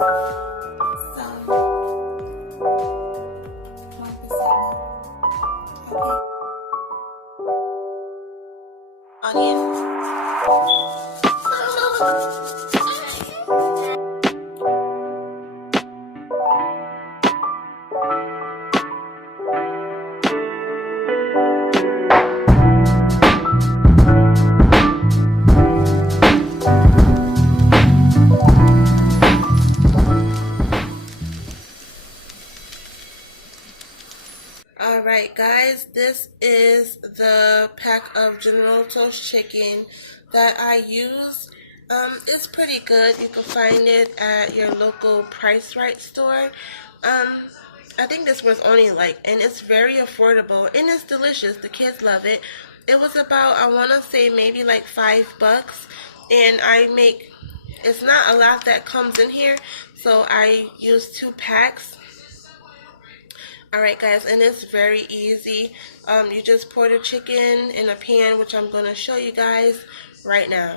some 1% onion. Alright guys, this is the pack of General Tso Chicken that I use. It's pretty good. You can find it at your local Price Right store. I think this was only and it's very affordable and it's delicious. The kids love it. It was about, I want to say maybe like $5, and it's not a lot that comes in here, so I use 2 packs. Alright guys, and it's very easy. You just pour the chicken in a pan, which I'm going to show you guys right now.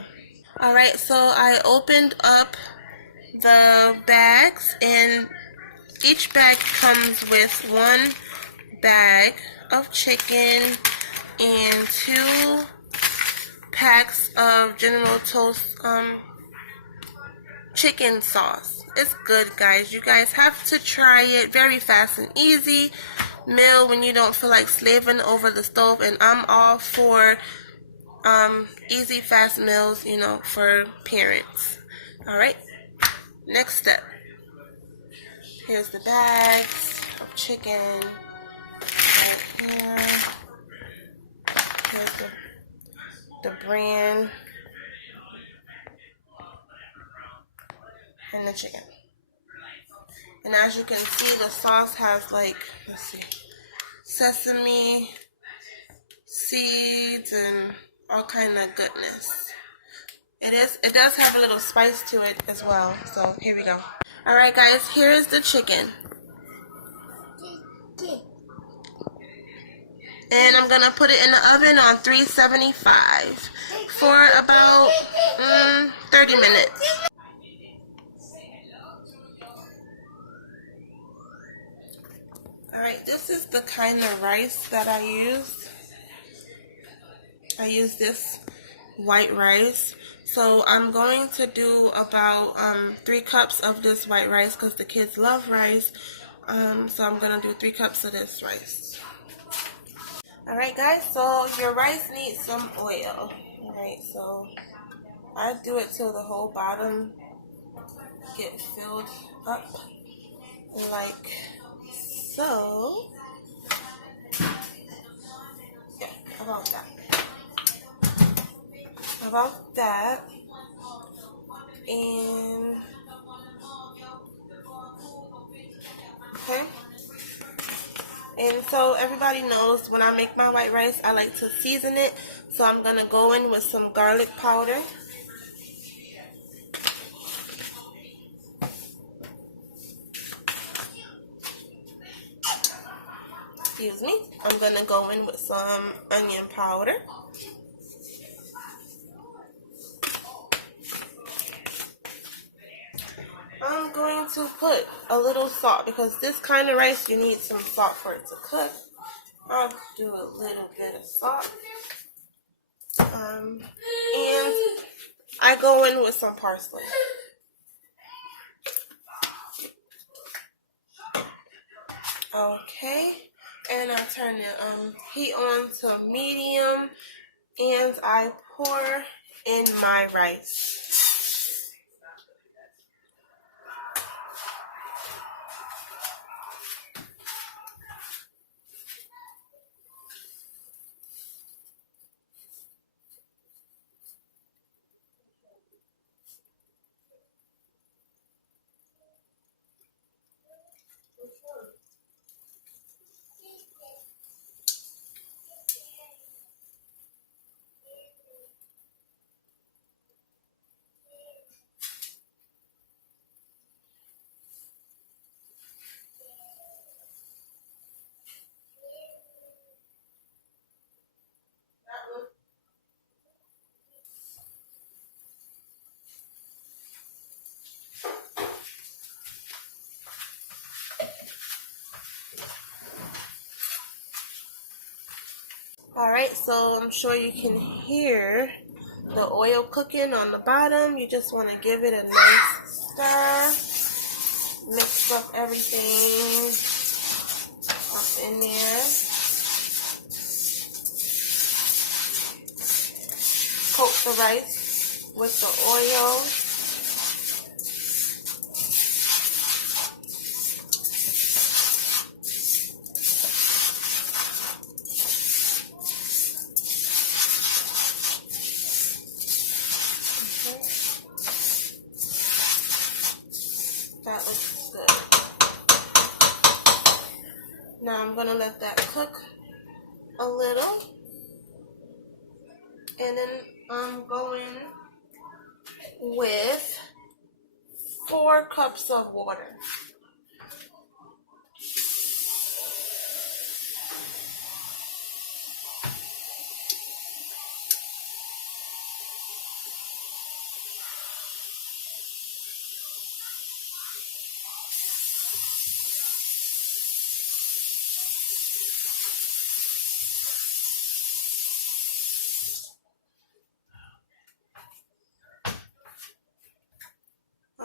Alright, so I opened up the bags, and each bag comes with 1 bag of chicken and 2 packs of General Tso chicken sauce. It's good, guys. You guys have to try it. Very fast and easy meal when you don't feel like slaving over the stove, and I'm all for easy fast meals, you know, for parents. Alright, next step. Here's the bags of chicken right here. Here's the brand and the chicken. And as you can see, the sauce has let's see, sesame seeds and all kind of goodness. It does have a little spice to it as well. So here we go. Alright guys, here is the chicken. And I'm gonna put it in the oven on 375 for about 30 minutes. Alright, this is the kind of rice that I use. I use this white rice. So I'm going to do about 3 cups of this white rice because the kids love rice. So I'm going to do 3 cups of this rice. Alright guys, so your rice needs some oil. Alright, so I do it till the whole bottom get filled up like so. Yeah, about that. About that. And okay. And so everybody knows when I make my white rice, I like to season it. So I'm gonna go in with some garlic powder. Excuse me. I'm gonna go in with some onion powder. I'm going to put a little salt because this kind of rice you need some salt for it to cook. I'll do a little bit of salt. And I go in with some parsley. Okay, and I turn the heat on to medium, and I pour in my rice. Alright, so I'm sure you can hear the oil cooking on the bottom. You just want to give it a nice stir. Mix up everything up in there. Coat the rice with the oil. That looks good. Now I'm going to let that cook a little. And then I'm going with 4 cups of water.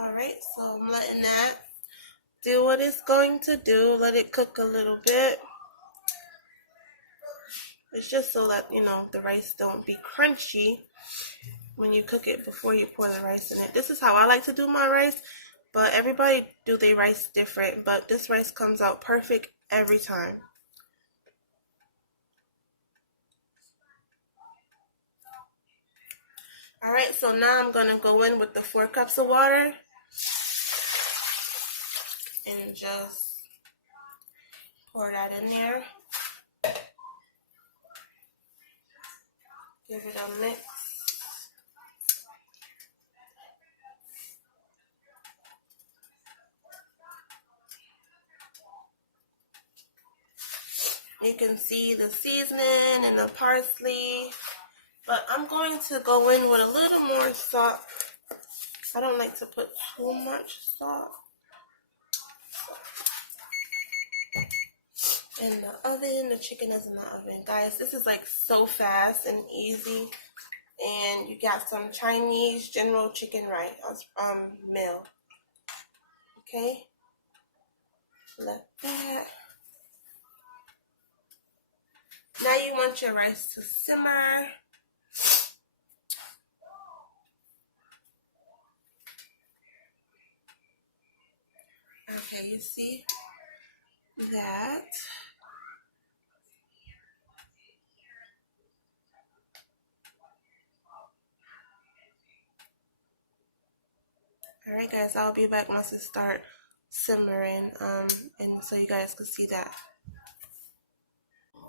Alright, so I'm letting that do what it's going to do. Let it cook a little bit. It's just so that, you know, the rice don't be crunchy when you cook it before you pour the rice in it. This is how I like to do my rice, but everybody do their rice different. But this rice comes out perfect every time. Alright, so now I'm going to go in with the 4 cups of water and just pour that in there. Give it a mix. You can see the seasoning and the parsley, but I'm going to go in with a little more salt. I don't like to put too much salt. In the oven, the chicken is in the oven. Guys, this is like so fast and easy. And you got some Chinese General Chicken rice meal. Okay? Let that. Now you want your rice to simmer. Okay, you see that. Alright guys, I'll be back once it starts simmering, and so you guys can see that.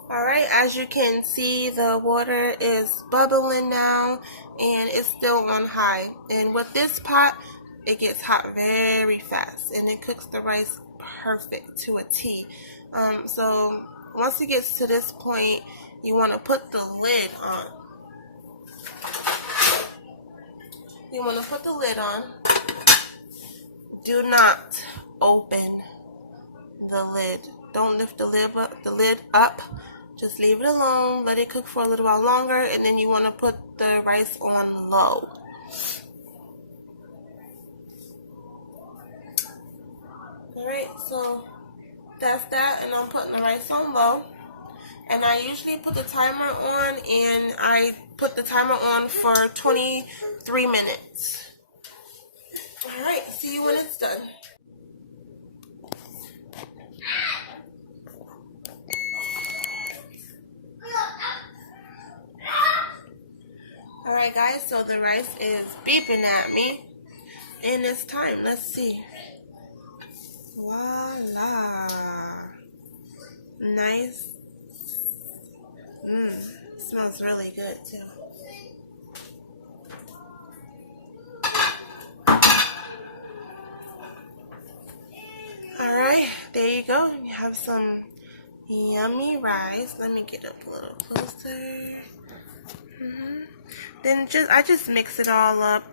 Alright, as you can see, the water is bubbling now, and it's still on high. And with this pot, it gets hot very fast, and it cooks the rice perfect to a T. So once it gets to this point, you want to put the lid on. You want to put the lid on. Do not open the lid. Don't lift the lid up. Just leave it alone. Let it cook for a little while longer, and then you want to put the rice on low. Alright, so that's that, and I'm putting the rice on low. And I usually put the timer on, and I put the timer on for 23 minutes. Alright, see you when it's done. Alright guys, so the rice is beeping at me, and it's time. Let's see. Voila. Nice. Smells really good too. Alright, there you go. You have some yummy rice. Let me get up a little closer. Then I just mix it all up.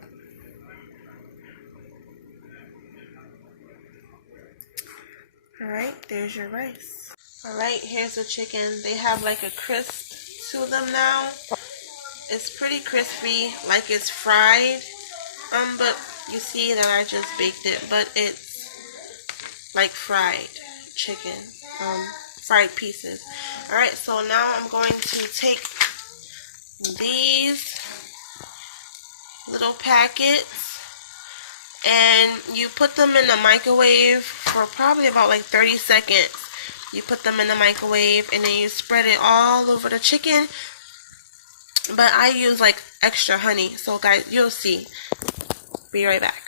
Alright, there's your rice. Alright, here's the chicken. They have like a crisp to them now. It's pretty crispy, like it's fried. But you see that I just baked it, but it's like fried chicken, fried pieces. Alright, so now I'm going to take these little packets and you put them in the microwave for probably about like 30 seconds. You put them in the microwave and then you spread it all over the chicken. But I use like extra honey, so guys, you'll see. Be right back.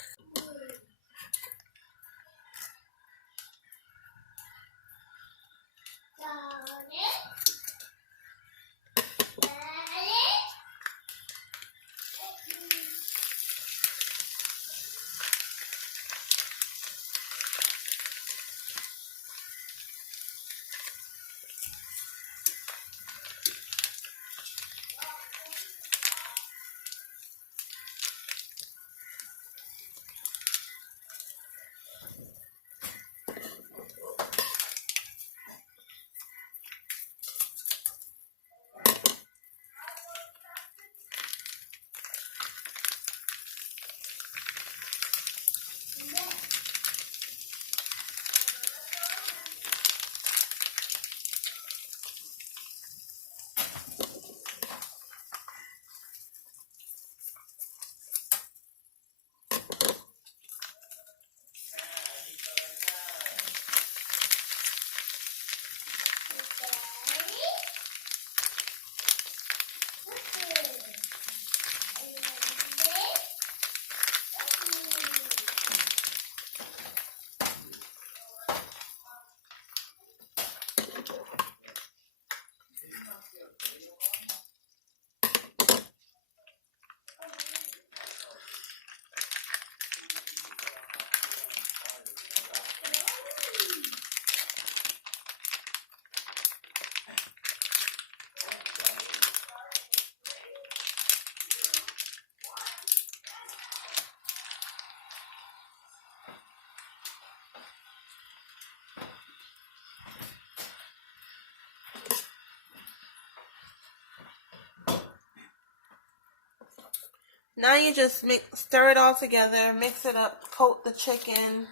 Now you just stir it all together, mix it up, coat the chicken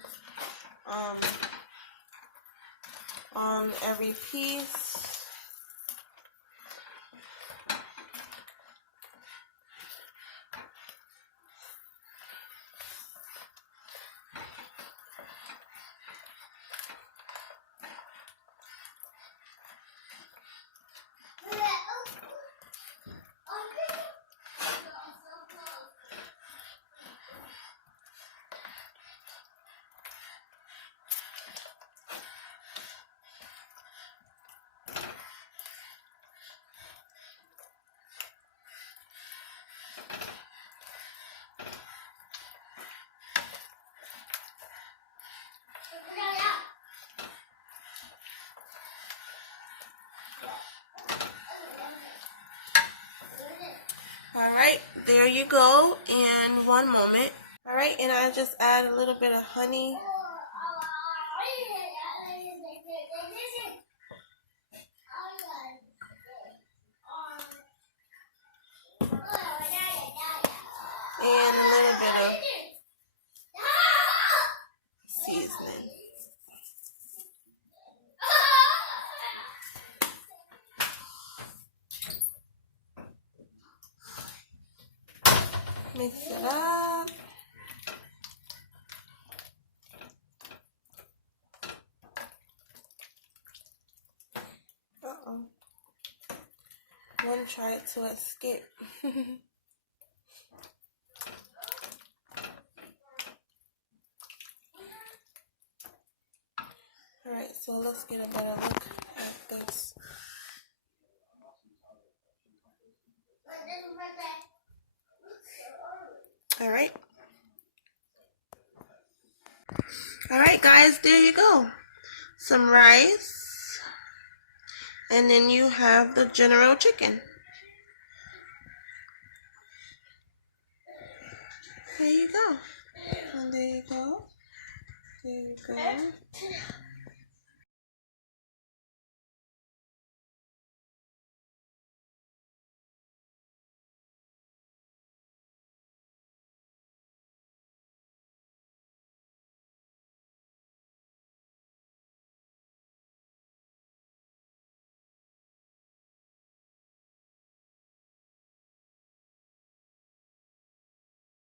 on every piece. Alright, there you go, and one moment. Alright, and I just add a little bit of honey. And a little bit of seasoning. Mix it up. Uh-oh. One tried to escape. Alright, so let's get a better look at this. Alright. Alright guys, there you go. Some rice. And then you have the General Chicken. There you go. And there you go. There you go.